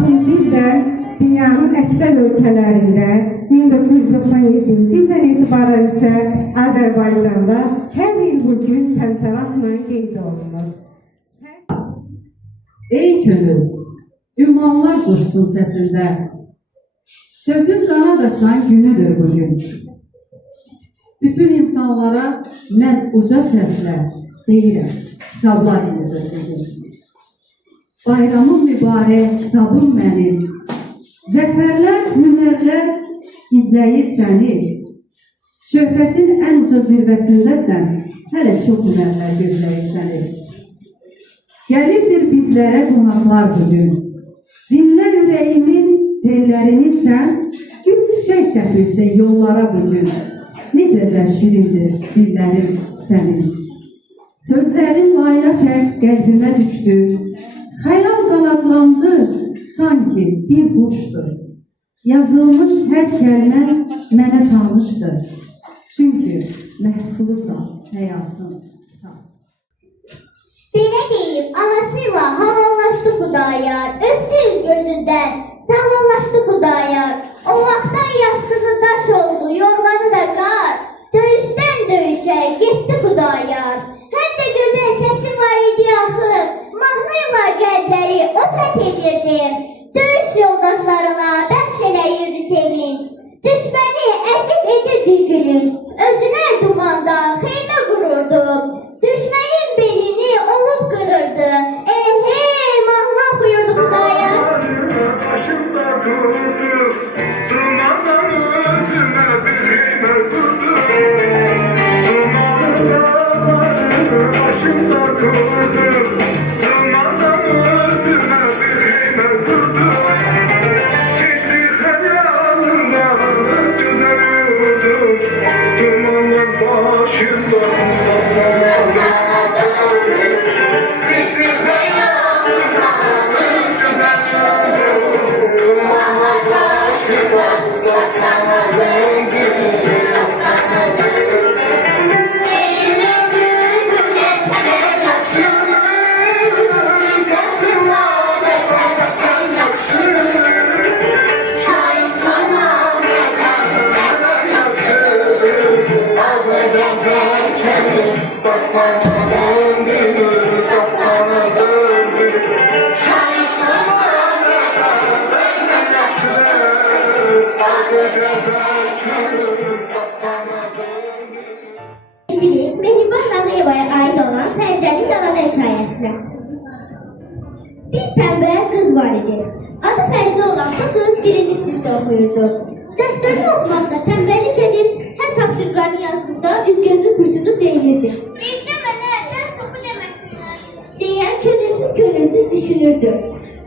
Lakin biz də dünyanın əksər ölkələrində 1997-ci ildən etibarən isə Azərbaycanda hər il bu gün təntəranla qeyd olunur. Ey könül, ümmanlar coşsun səsində, sözün qanad açan günüdür bugün. Bütün insanlara mən uca səslə deyirəm, kitablar edir bugün. Bayramın mübarək kitabım mənim, zəfərlər, hünərlər izləyir səni. Şöhrətin ən uca zirvəsindəsən, hələ çox hünərlər gözləyir səni. Gəlibdir bizlərə qonaqlar bugün. Dinlə ürəyimin tellərini sən, gül çiçək səpilsə yollara bugün. Necə də şirindir dillərin sənin. Sözlərin layla tək qəlbimə düşdü. Xəyal qanadlandı, sanki bir quşdur. Yazılmış hər kəlmə mənə tanışdır. Çünki məhsulusan həyatın. Belə deyib, anasıyla halallaşdı Xudayar, öpdü üz gözündən, sağollaşdı Xudayar. O vaxtdan yastığı daş oldu, yorganı da qar. Döyüşdən döyüşə getdi Xudayar. Həm də gözəl səsi var idi axı, mahnıyla qəlbləri o fəth edirdi. Döyüş yoldaşlarına bəxş eləyirdi sevinç. Düşməni əzib edirdi gülünc, özünə dumanda xeymə qururdu. Düşmənin belini ovub qırırdı. Hey, mahnı oxuyurdu Xudayar. Başımda durdu, dumandan özüme birine durdu. Başımda durdu, dumandan özüme birine durdu. Geçti hayalımdan güzel yurdu, dumanın başımda. Mehriban Ağayeva'ya ait olan Fəridənin yalanı hekayəsinə. Bir tənbəl qız var idi. Adı Fəridə olan bu qız birinci sinifdə oxuyurdu. Dərslərini oxumaqda tənbəllik edir, hər tapşırıqların yarısında üz-gözlü turşudu deyilirdi. Deyəcə mənə dərs oxu deməsinlər, deyən könülsüz düşünürdü.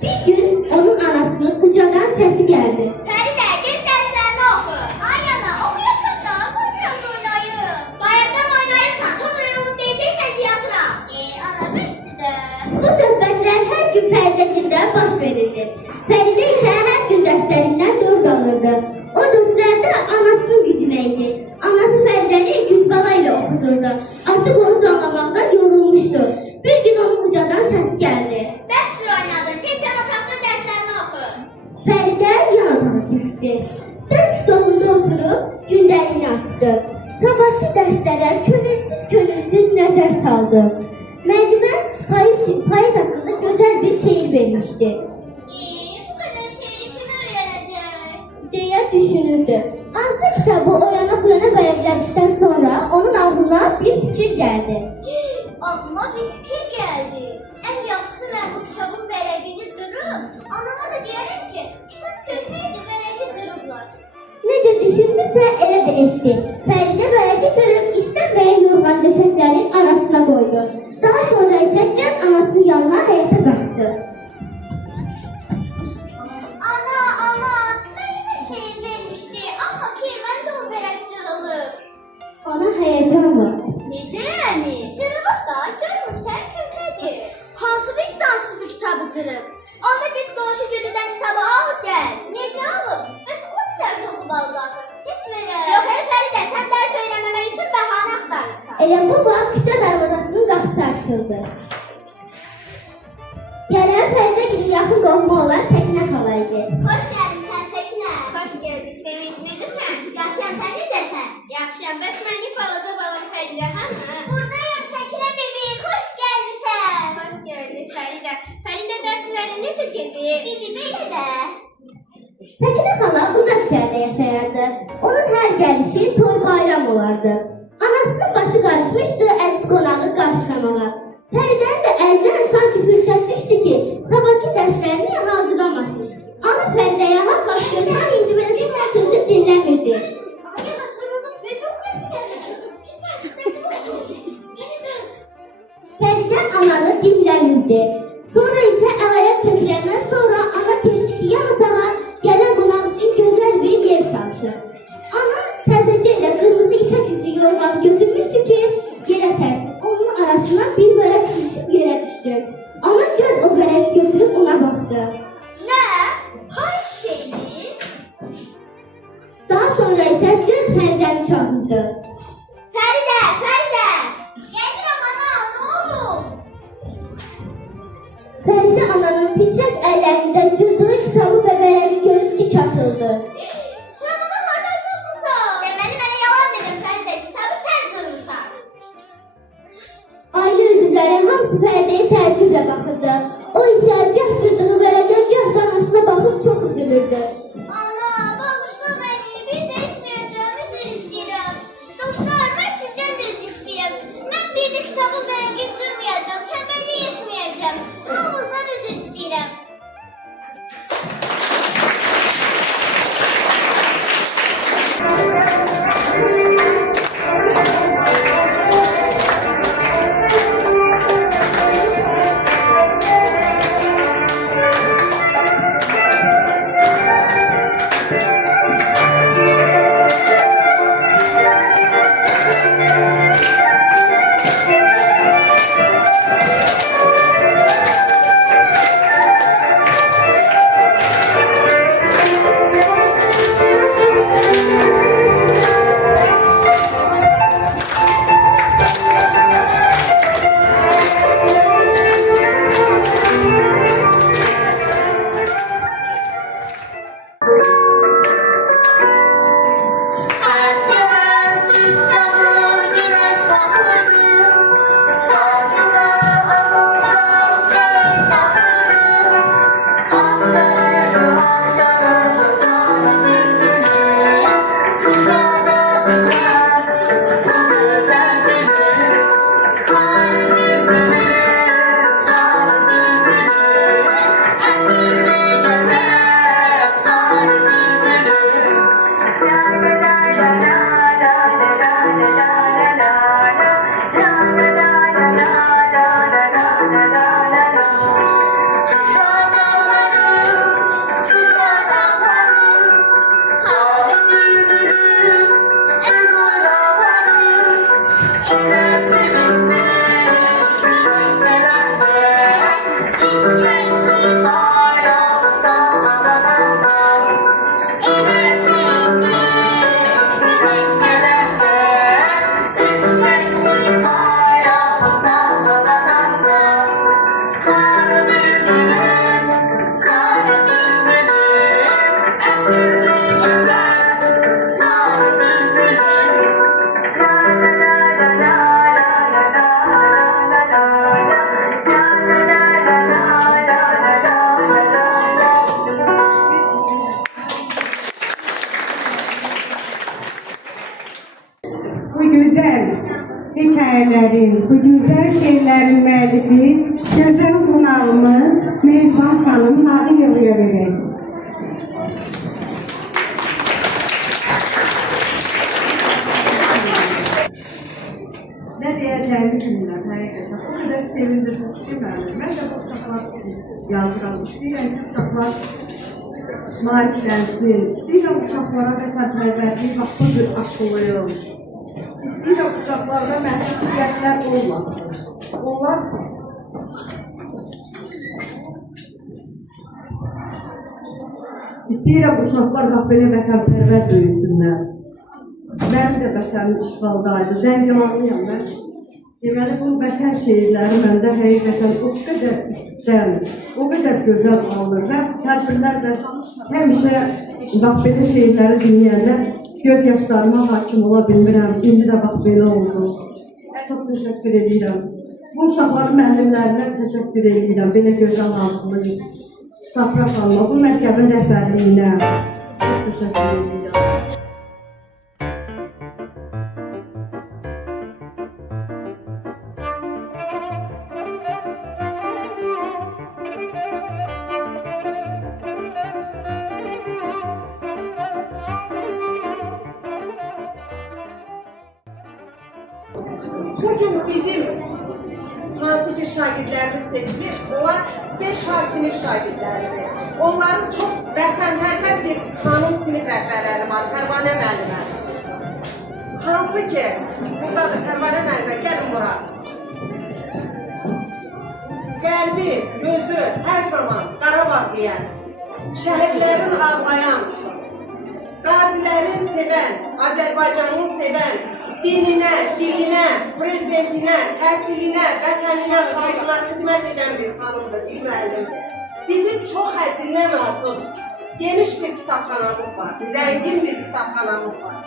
Bir gün onun anasının ucadan səsi gəldi. Fəridə, get dərslərini oxu. Ay ana, oxuyasın da, qoy biraz oynayım. Bayaqdan oynayırsan, sonra yorulub deyəcəksən ki, yatıram. Ana, bəsdir də. Bu söhbətlər hər gün Fəridəgildə baş verirdi. Fəridə isə hər gün dərslərindən dörd alırdı. O dördlərdə anasının gücünə idi. Anası Fəridəni güc bala ilə oxudurdu. Artıq onu danlamaqdan yorulmuşdu. Bir gün onun ucadan səsi gəldi. Bəsdir oynadın, keç yan otaqda dərslərini oxu. Fəridə yan otağa keçdi. Dərs stolunda oturub gündəliyini açdı. Sabahki dərslərə könülsüz nəzər saldı. Müəllimə payız haqqında gözəl bir şeir vermişdi. Bu qədər şeiri kim öyrənəcək? Deyə düşünürdü. Hansı kitabı o yana bu yana vərəqlədikdən sonra onun ağlına bir fikir gəldi. Ağlıma bir fikir gəldi. Ən yaxşısı mən bu kitabın vərəqini cırıb, anama da deyərəm ki, kitab köhnəydi, vərəqi cırıblar. Necə düşünmüşsə elə də etdi. Fəridə vərəqi cırıb işdən bəyə yorğan döşəklərin arasına qoydu. Daha sonra isə cəld anasının yanına həyətə qaçdı. Ana, mənimə şeir vermişdi, amma ki, mən də o vərəq cırılıb. Ana həyəcanla. Necə yəni? Cırılıb da, görmürsən, köhnədir. Hansı vicdansız bu kitabı cırıb? Onda get qonşu günüdən kitabı al gəl. Necə alıb? Bəs o da dərs oxumalıdır axı. Heç verək. Yox, Fəridə, sən dərs öyrənməmək üçün bəhanə axtarırsan. Elə bu vaxt küçə darvazasının qapısı açıldı. Gələn Fəridəgilin yaxın qohumu olan Səkinə xala idi. Hoş gəlmisən Səkinə. Xoş gördük. Sevinç, necəsən? Yaxşıyam, sən necəsən? Yaxşıyam. Bəs mənim balaca balam Fəridə hanı? Buradayam Səkinə bebi. Xoş gəlmisən. Xoş gördük Fəridə. Fəridə dərslərin necə gedir? Bibi belə də. Səkinə xala uzaq şəhərdə yaşayardı. Onun hər gəlişi toy bayram olardı. Anasının başı qarışmışdı əziz qonağı qarşılamağa. Fəridənin də əlcən sanki fürsət düşdü ki, sabahki dərslərini hazırlamasın. Ana Fəridəyə har qaş göz, hər inciməcək sözü dinləmirdi. Fəridə ananı dinləmirdi. Sonra isə əlayət çöküləndən sonra ana keçdi ki, yan otağa gələn qonaq üçün gözəl bir yer salsın. Ana təzəcə ilə qırmızı içək yüzü yorğanı götürmüşdü ki, yerə sərsin. Onun arasından bir vərək düşüb yerə düşdü. Ana cəld o vərəqi götürüb ona baxdı. Nə? Hangi şeydir? Daha sonra isə cəld Fəridəni çağırdı. Fəridə, Fəridə! Gəlirəm ana, nə olub? Fəridə ananın titrək əllərində cırdığı kitabı və vərəqi görüb dik atıldı. Sən bunu hardan tutmusan? Deməli mənə yalan dedin Fəridə, kitabı sən cırmısan. Ailə üzvləri hamısı Fəridəyə təəccüblə baxırdı. O isə gah cırdığı vərəqə, gah da anasına baxıb çox üzülürdü. Ana, bağışla məni, bir də etməyəcəm, üzr istəyirəm. Dostlar, mən sizdən də üzr istəyirəm. Mən bir də kitabı vərəqi cırmayacam, tənbəllik etməyəcəm. Hamınızdan üzr istəyirəm. Bu güzel hikayelerin, bu güzel şiirlerin müəllifi, gözəl qonağımız Mehriban xanım Nağıyevaya verək. Ne diyeceğimi bilmirəm, həqiqətən. O qədər sevindirirsiniz ki, mən də bu uşaqlar yazıram. İstəyirəm ki, uşaqlar maliklənsin. İstəyirəm uşaqlara vətənpərvərliyi bax bu cür aşılayım. İstəyirəm uşaqlarda məhdudiyyətlər olmasın. Onlar İstəyirəm uşaqlar bax belə vətənpərvər böyüsünlər. Mənim də vətənim işğaldaydı. Zəngilanlıyam mən. Deməli, bu vətən şeirləri məndə həqiqətən o qədər istən, o qədər gözəl alır və tədbirlər də həmişə bax belə şeirləri dinləyəndə göz yaşlarıma hakim ola bilmirəm. İndi də bax belə oldu. Çox təşəkkür edirəm. Bu uşaqların müəllimlərinə təşəkkür edirəm. Belə gözəl hazırlıq. Safra xanıma, bu məktəbin rəhbərliyinə çox təşəkkür edirəm. Bugün bizim hansı ki şagirdlerimiz seçilir, onlar 5A sinif şagirdleridir. Onların çok vətənpərvər bir kanun sinif rəhbərləri var, Pərvanə müəllimə. Hansı ki, buradadır Pərvanə müəllimə, gəlin bura. Qəlbi, gözü hər zaman Qarabağ deyən, şəhərlərin ağlayan, qazilərin sevən, Azərbaycanın sevən, dininə, dilinə, prezidentinə, təhsilinə, vətəninə, xalqına xidmət edən bir xanımdır, bir müəllimdir. Bizim çox həddindən artıq geniş bir kitabxanamız var, zəngin bir kitabxanamız var.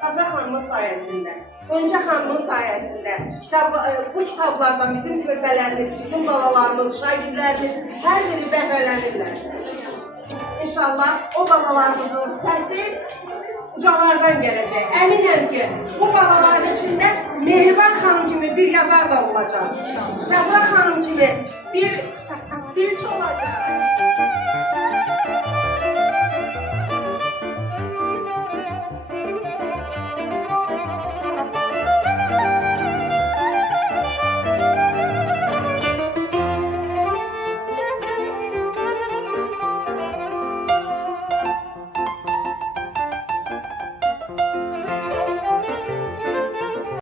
Sabra xanımın sayəsində, Gonca xanımın sayəsində bu kitablardan bizim körbələrimiz, bizim balalarımız, şagirdlərimiz hər biri bəhrələnirlər. İnşallah o balalarımızın səsi ucalardan gələcək. Əminəm ki, bu balaların içində Mehriban xanım kimi bir yazar da olacaq. Səbra xanım kimi bir dilçi olacaq.